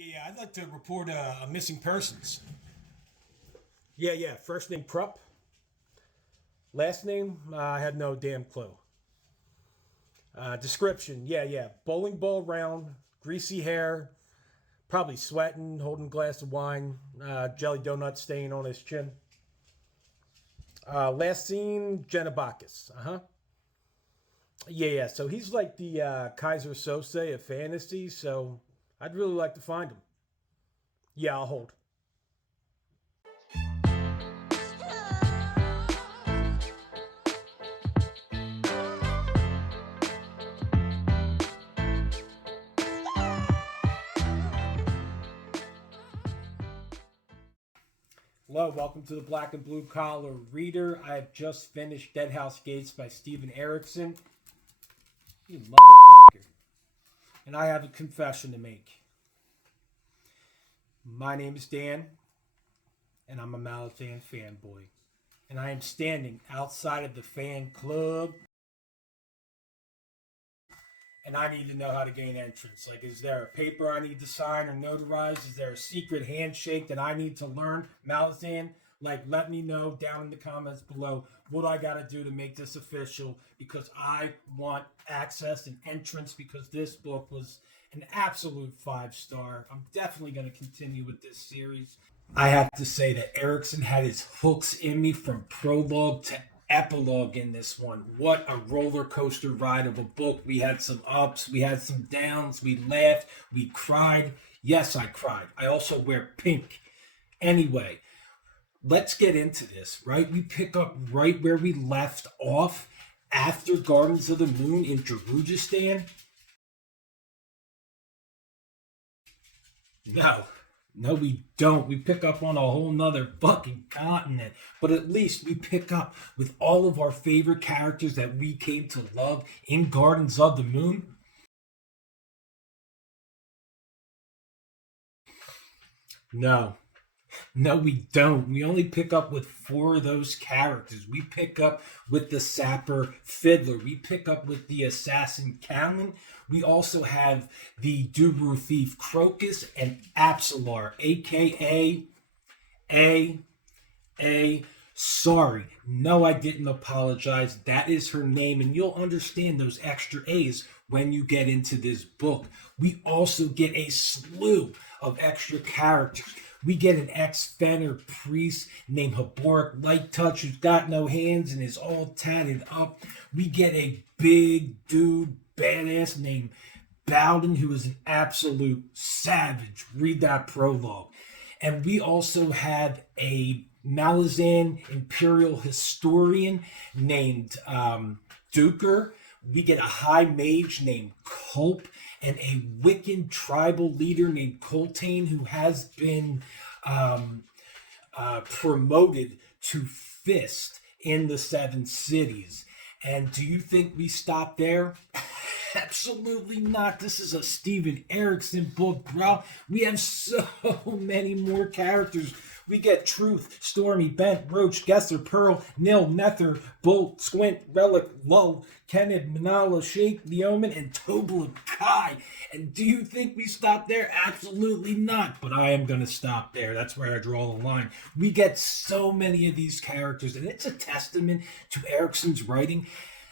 Yeah. I'd like to report a missing persons. Yeah. First name Prupp. Last name, I have no damn clue. Description, yeah. Bowling ball round, greasy hair, probably sweating, holding a glass of wine, jelly donut stain on his chin. Last seen, Jenna Bacchus. Yeah. So he's like the Kaiser Sose of fantasy, so I'd really like to find him. Yeah, I'll hold. Hello, welcome to the Black and Blue Collar Reader. I have just finished Deadhouse Gates by Steven Erikson. You motherfucker. And I have a confession to make. My name is Dan, and I'm a Malazan fanboy. And I am standing outside of the fan club, and I need to know how to gain entrance. Like, is there a paper I need to sign or notarize? Is there a secret handshake that I need to learn? Malazan, like, let me know down in the comments below what I got to do to make this official, because I want access and entrance, because this book was an absolute 5-star. I'm definitely going to continue with this series. I have to say that Erikson had his hooks in me from prologue to epilogue in this one. What a roller coaster ride of a book. We had some ups, we had some downs, we laughed, we cried. Yes, I cried. I also wear pink. Anyway, let's get into this, right? We pick up right where we left off after Gardens of the Moon in Jerujistan. No, we don't. We pick up on a whole nother fucking continent. But at least we pick up with all of our favorite characters that we came to love in Gardens of the Moon. No, we don't. We only pick up with 4 of those characters. We pick up with the Sapper Fiddler. We pick up with the Assassin Callan. We also have the Dubru Thief Crocus and Absalar, a.k.a. Sorry. No, I didn't apologize. That is her name, and you'll understand those extra A's when you get into this book. We also get a slew of extra characters. We get an ex-Fenner priest named Haboric Lighttouch who's got no hands and is all tatted up. We get a big dude, badass named Bowden, who is an absolute savage. Read that prologue. And we also have a Malazan Imperial historian named Duker. We get a high mage named Culp and a Wiccan tribal leader named Coltane, who has been promoted to Fist in the 7 cities. And do you think we stop there? Absolutely not. This is a Steven Erikson book, bro. We have so many more characters. We get Truth, Stormy, Bent, Roach, Gesser, Pearl, Nil, Nether, Bolt, Squint, Relic, Lull, Kenneth, Manala, Shake, Leoman, and Tobla Kai. And do you think we stop there? Absolutely not. But I am going to stop there. That's where I draw the line. We get so many of these characters, and it's a testament to Erikson's writing,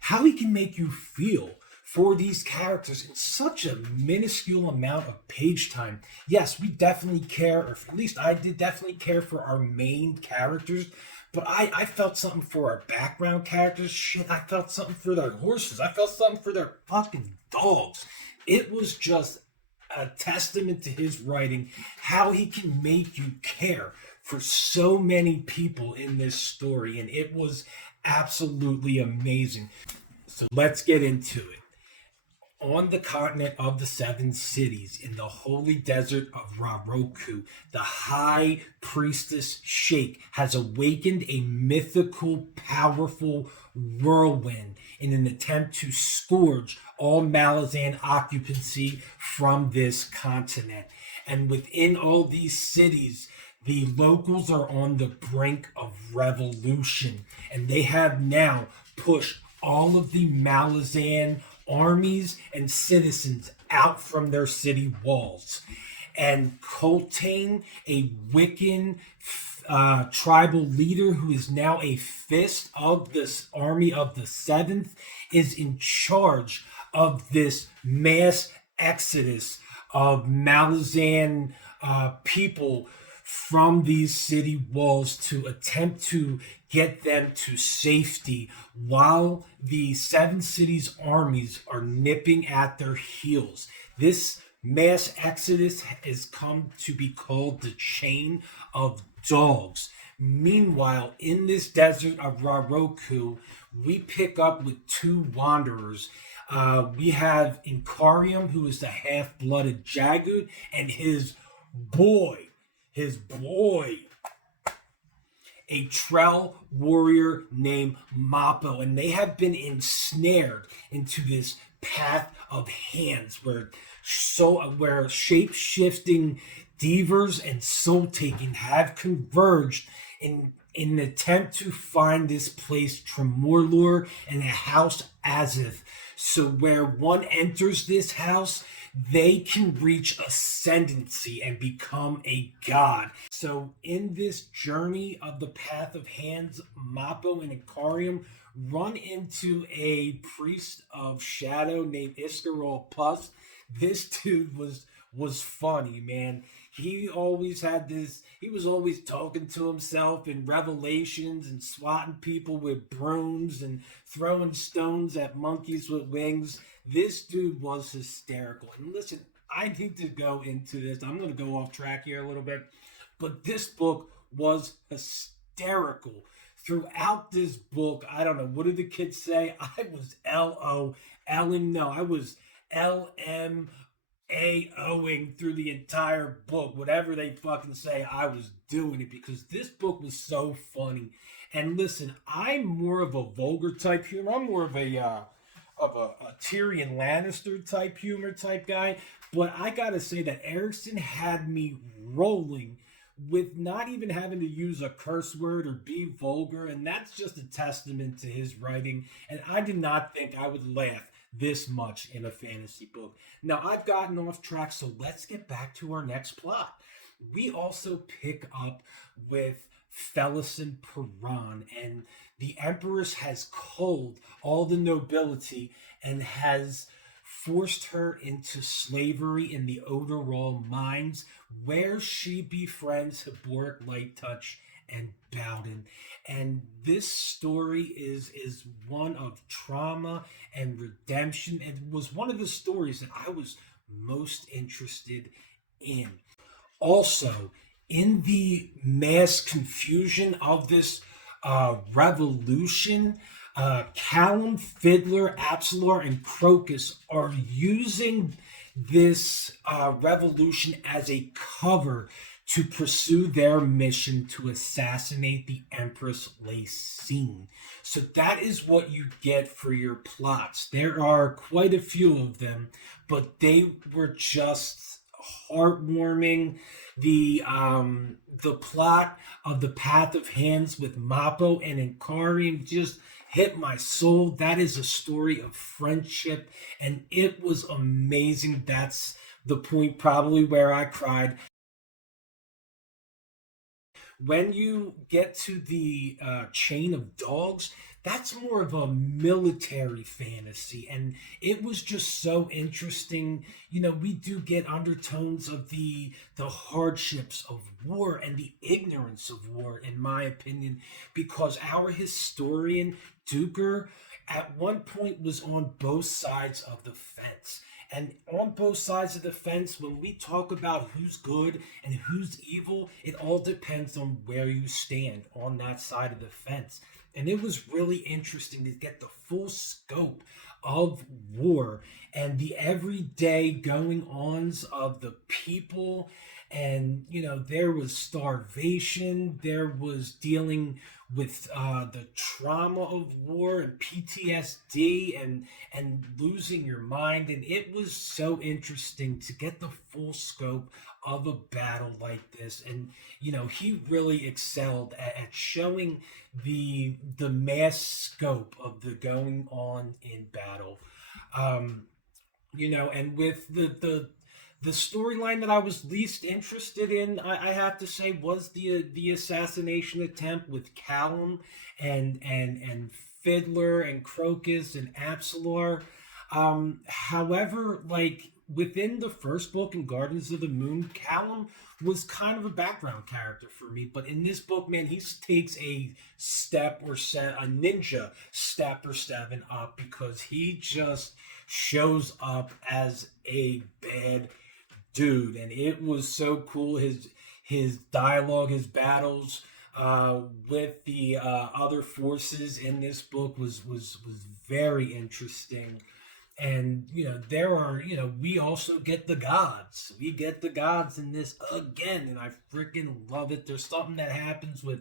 how he can make you feel for these characters in such a minuscule amount of page time. Yes, we definitely care, or at least I did definitely care for our main characters, but I felt something for our background characters. Shit, I felt something for their horses. I felt something for their fucking dogs. It was just a testament to his writing, how he can make you care for so many people in this story, and it was absolutely amazing. So let's get into it. On the continent of the 7 cities, in the holy desert of Raroku, the high priestess Shake has awakened a mythical, powerful whirlwind in an attempt to scourge all Malazan occupancy from this continent. And within all these cities, the locals are on the brink of revolution, and they have now pushed all of the Malazan armies and citizens out from their city walls. and Coltane, a Wiccan tribal leader who is now a fist of this army of the Seventh, is in charge of this mass exodus of Malazan people from these city walls to attempt to get them to safety while the Seven Cities armies are nipping at their heels. This mass exodus has come to be called the Chain of Dogs. Meanwhile, in this desert of Raroku, we pick up with two wanderers. We have Incarium, who is the half-blooded Jagu, and his boy, a Trell warrior named Mappo, and they have been ensnared into this path of hands where shape-shifting divers and soul-taking have converged in an attempt to find this place Tremorlor and a house Azith. So where one enters this house, they can reach ascendancy and become a god. So in this journey of the Path of Hands, Mappo and Incarium run into a priest of shadow named Iskarol Puss. This dude was funny, man. He was always talking to himself in Revelations and swatting people with brooms and throwing stones at monkeys with wings. This dude was hysterical. And listen, I need to go into this. I'm going to go off track here a little bit. But this book was hysterical. Throughout this book, I don't know, what did the kids say? I was L-O-L-ing. No, I was L-M AOing through the entire book. Whatever they fucking say, I was doing it because this book was so funny. And listen, I'm more of a vulgar type humor. I'm more of a Tyrion Lannister type humor type guy. But I gotta say that Erikson had me rolling with not even having to use a curse word or be vulgar. And that's just a testament to his writing. And I did not think I would laugh this much in a fantasy book. Now, I've gotten off track, so let's get back to our next plot. We also pick up with Felisin Peron, and the Empress has culled all the nobility and has forced her into slavery in the Odorol mines, where she befriends Hiboric Lighttouch and Bowden. And this story is one of trauma and redemption, and was one of the stories that I was most interested in. Also, in the mass confusion of this revolution, Callum, Fiddler, Absalor, and Crocus are using this revolution as a cover to pursue their mission to assassinate the Empress Lacine. So that is what you get for your plots. There are quite a few of them, but they were just heartwarming. The plot of the Path of Hands with Mappo and Incarium just hit my soul. That is a story of friendship, and it was amazing. That's the point probably where I cried. When you get to the Chain of Dogs, that's more of a military fantasy, and it was just so interesting. You know, we do get undertones of the hardships of war and the ignorance of war, in my opinion, because our historian Duker at one point was on both sides of the fence. And on both sides of the fence, when we talk about who's good and who's evil, it all depends on where you stand on that side of the fence. And it was really interesting to get the full scope of war and the everyday going-ons of the people. And, you know, there was starvation, there was dealing with the trauma of war and PTSD and losing your mind. And it was so interesting to get the full scope of a battle like this. And, you know, he really excelled at showing the mass scope of the going on in battle. You know, and with the The storyline that I was least interested in, I have to say, was the assassination attempt with Callum and Fiddler and Crocus and Absalor. However, like within the first book in Gardens of the Moon, Callum was kind of a background character for me. But in this book, man, he takes a a ninja step or seven up, because he just shows up as a bad dude, and it was so cool. His dialogue, his battles with the other forces in this book was very interesting. And there are, we also get the gods. We get the gods in this again, and I freaking love it. There's something that happens with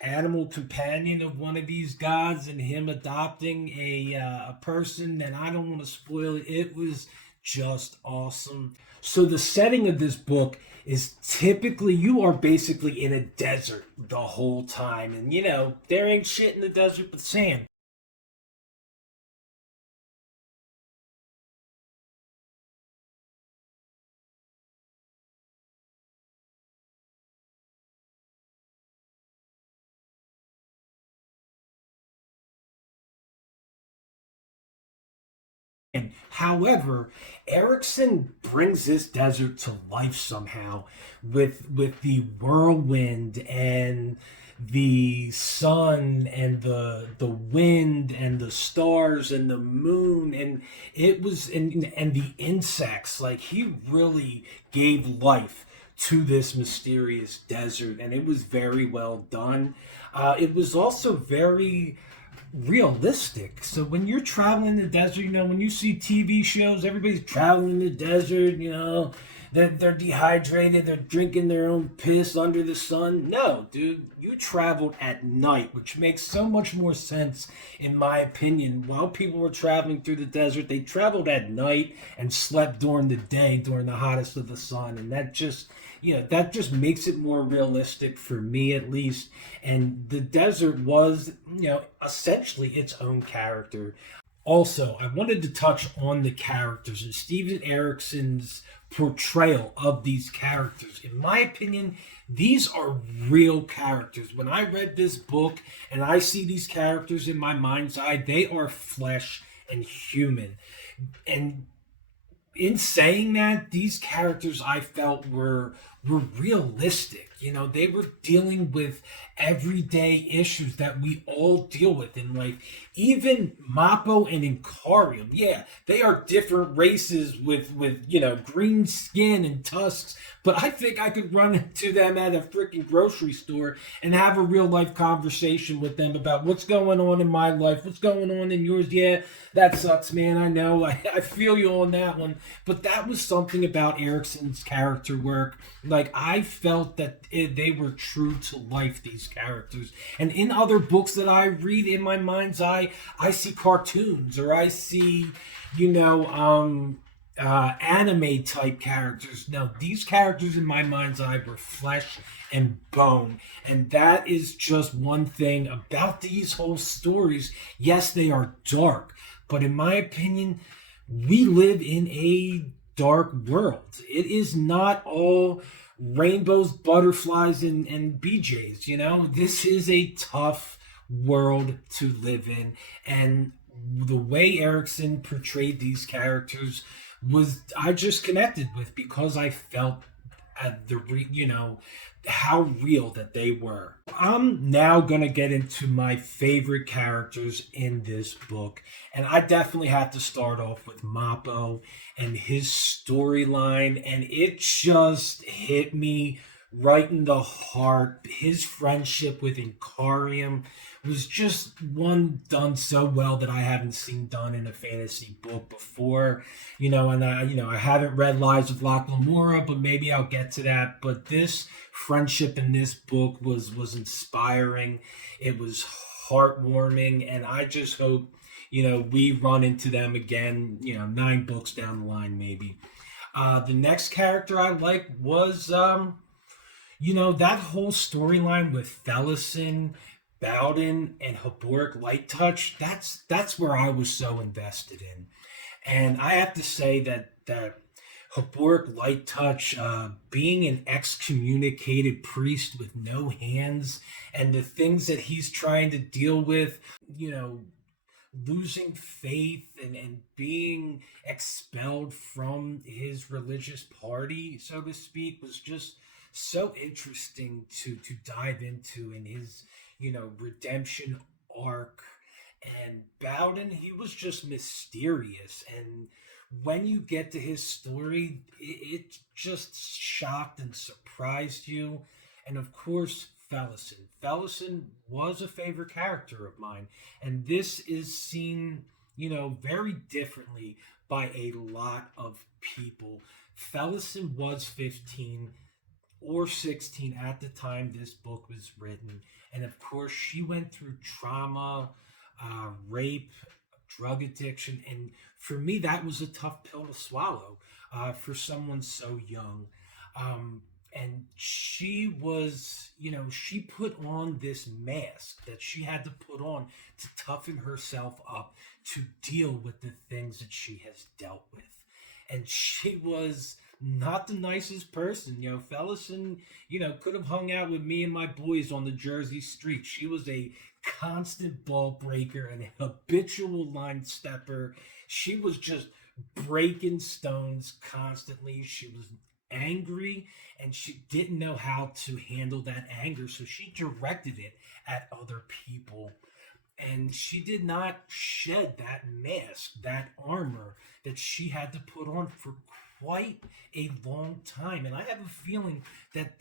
animal companion of one of these gods, and him adopting a person, and I don't want to spoil it. It was just awesome. So the setting of this book is typically, you are basically in a desert the whole time, and there ain't shit in the desert but sand. However, Erikson brings this desert to life somehow with the whirlwind and the sun and the wind and the stars and the moon, and it was and the insects. Like, he really gave life to this mysterious desert, and it was very well done. It was also very realistic. So when you're traveling in the desert, when you see TV shows, everybody's traveling in the desert, they're dehydrated, they're drinking their own piss under the sun. No, dude, you traveled at night, which makes so much more sense, in my opinion. While people were traveling through the desert, they traveled at night and slept during the day, during the hottest of the sun. And that just makes it more realistic for me, at least. And the desert was, essentially its own character. Also, I wanted to touch on the characters and Steven Erikson's portrayal of these characters. In my opinion, these are real characters. When I read this book and I see these characters in my mind's eye, they are flesh and human. And in saying that, these characters, I felt, were realistic. They were dealing with everyday issues that we all deal with in life. Even Mappo and Incarium, yeah, they are different races with green skin and tusks, but I think I could run into them at a freaking grocery store and have a real life conversation with them about what's going on in my life, what's going on in yours. Yeah, that sucks, man. I know. I feel you on that one. But that was something about Erikson's character work. Like, I felt that they were true to life, these characters. And in other books that I read, in my mind's eye, I see cartoons, or I see, anime type characters. No, these characters in my mind's eye were flesh and bone. And that is just one thing about these whole stories. Yes, they are dark, but in my opinion, we live in a dark world. It is not all rainbows, butterflies, and BJs. This is a tough world to live in, and the way Erikson portrayed these characters was, I just connected with, because I felt how real that they were. I'm now going to get into my favorite characters in this book, and I definitely have to start off with Mappo and his storyline, and it just hit me right in the heart. His friendship with Incarium was just one done so well that I haven't seen done in a fantasy book before. And I haven't read Lives of Locke Lamora, but maybe I'll get to that. But this friendship in this book was inspiring. It was heartwarming, and I just hope we run into them again, 9 books down the line, maybe. The next character I liked was that whole storyline with Felison, Bowden, and Haboric Light Touch. That's where I was so invested in. And I have to say that Haboric Light Touch, being an excommunicated priest with no hands, and the things that he's trying to deal with, you know, losing faith and being expelled from his religious party, so to speak, was just so interesting to dive into in his, redemption arc. And Bowden, he was just mysterious. And when you get to his story, it just shocked and surprised you. And of course, Fellison. Fellison was a favorite character of mine. And this is seen, very differently by a lot of people. Fellison was 15 or 16 at the time this book was written. And of course, she went through trauma, rape, drug addiction. And for me, that was a tough pill to swallow for someone so young. And she was, she put on this mask that she had to put on to toughen herself up to deal with the things that she has dealt with. And she was not the nicest person. Fellison, could have hung out with me and my boys on the Jersey street. She was a constant ball breaker and a habitual line stepper. She was just breaking stones constantly. She was angry and she didn't know how to handle that anger, so she directed it at other people. And she did not shed that mask, that armor that she had to put on for quite a long time. And I have a feeling that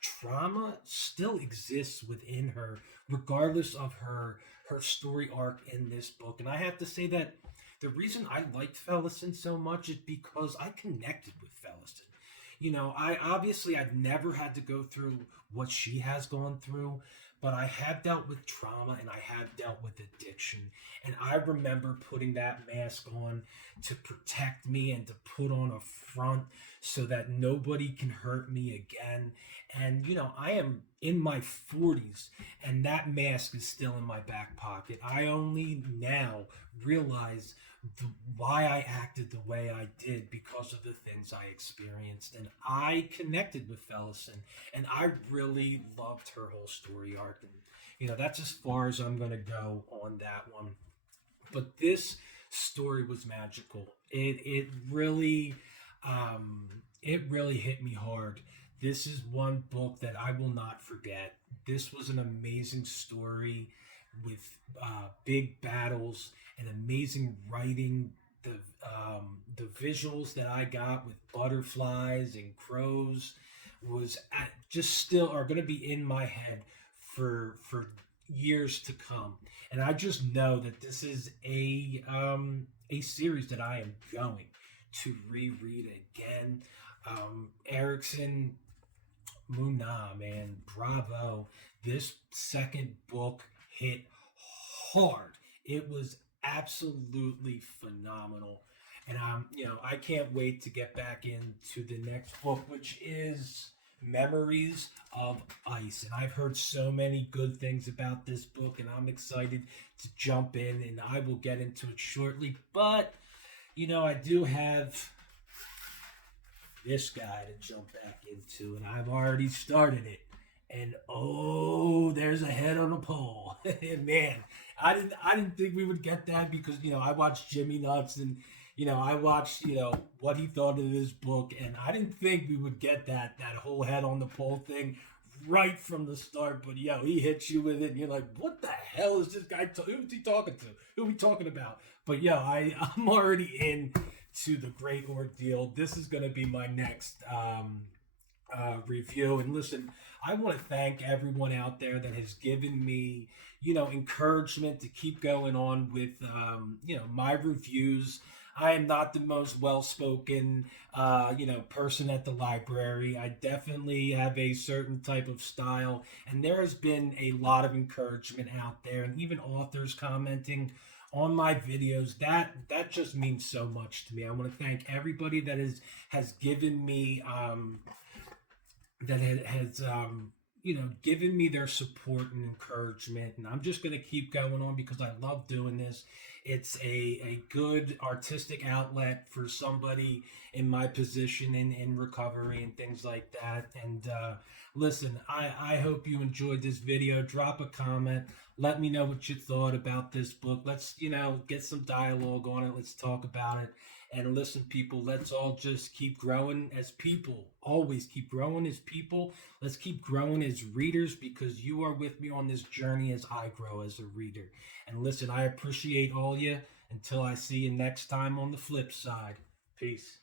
trauma still exists within her, regardless of her story arc in this book. And I have to say that the reason I liked Fellison so much is because I connected with Fellison. I've never had to go through what she has gone through, but I have dealt with trauma and I have dealt with addiction. And I remember putting that mask on to protect me and to put on a front so that nobody can hurt me again. And, I am in my 40s and that mask is still in my back pocket. I only now realize why I acted the way I did because of the things I experienced. And I connected with Fellison and I really loved her whole story arc. And, that's as far as I'm going to go on that one. But this story was magical. It really hit me hard. This is one book that I will not forget. This was an amazing story with big battles and amazing writing. The visuals that I got with butterflies and crows just still are going to be in my head for years to come. And I just know that this is a series that I am going to reread again. Erikson, Muna, man, bravo. This second book hit hard. It was absolutely phenomenal. And I can't wait to get back into the next book, which is Memories of Ice. And I've heard so many good things about this book, and I'm excited to jump in, and I will get into it shortly. But, I do have this guy to jump back into, and I've already started it. And there's a head on a pole. Man, I didn't think we would get that because I watched Jimmy Nuts and I watched what he thought of this book, and I didn't think we would get that whole head on the pole thing right from the start. But he hits you with it, and you're like, what the hell is this guy? Who's he talking to? Who are we talking about? But I'm already in to the great ordeal. This is going to be my next review. And listen, I want to thank everyone out there that has given me, encouragement to keep going on with, my reviews. I am not the most well-spoken, person at the library. I definitely have a certain type of style, and there has been a lot of encouragement out there, and even authors commenting on my videos. That just means so much to me. I want to thank everybody that has given me, that has giving me their support and encouragement. And I'm just going to keep going on because I love doing this. It's a good artistic outlet for somebody in my position in recovery and things like that. And listen, I hope you enjoyed this video. Drop a comment. Let me know what you thought about this book. Let's, get some dialogue on it. Let's talk about it. And listen, people, let's all just keep growing as people. Always keep growing as people. Let's keep growing as readers because you are with me on this journey as I grow as a reader. And listen, I appreciate all you. Until I see you next time on the flip side. Peace.